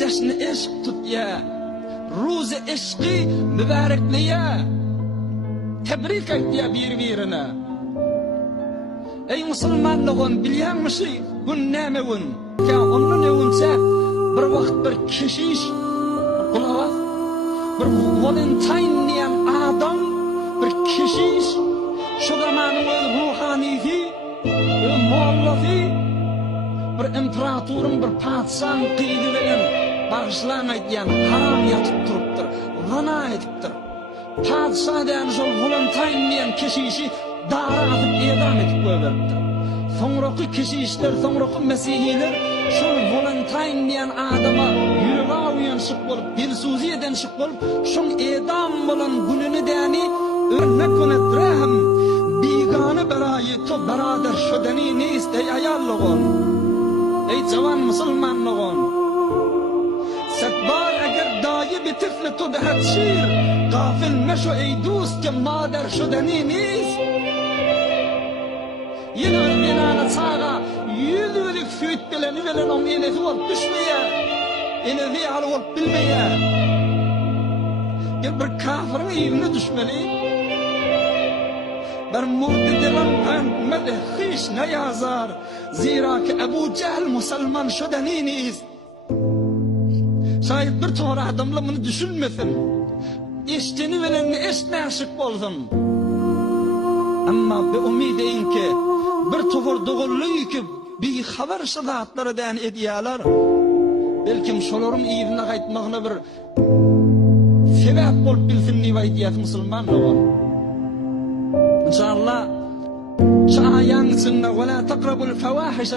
Ceşni eşk tut ya, ruzi eşki mübarekliye, tebrik et ya birbirine. Ey Müslümanlığın bilyen mişi, gün näme gün? Ya onun evunse bir vakt bir keşiş, kulağız, bir Valentine diyen adam, bir keşiş, şu zamanın ruhanisi, muallafi, bir imparatorun, bir padişahın kıydı veren, bağışlama diyen haram yatıp duruptur, zina ediptir. Padişah diyen şu Valentine diyen keşişi dara atıp edam edip koyveriptir. Sonraki keşişler, sonraki mesihiler, şu Valentine diyen adama yürüge uyanışık bolup, dilsuzi edenişik bolup, şu edam olan gününü diyeni örnek ettirahım. Bigane berayı to berader şödeni ne istey ayallığın. Ey cavan Müslümanlığın. Sekbar eğer dayi bir tifli to dehat şir, gafil meşo ey dost ki mader şödeni neyiz. Yine ölmenana sağa, yüzülük füyt bileni veren on enefi olup düşmeye, enefi halı olup bilmeye. Bir kafirin evine düşmeli, bir murdidilan önkmedi hiç ne yazar, zira ki Ebu Cehl Müslüman şödeniniz. Şayet bir toğra adamla bunu düşünmesin, eşteni verenini eştnaşık boldum. Ama bir umid deyin ki, bir toğur doğulluyu ki, bir haber şadatları den ediyalar, belki şoların evine kaytmağına bir sebep bolup bilsin niva idiyat Müslümanlığı. İnşallah şayan sınna ve la taqrabul fawahisha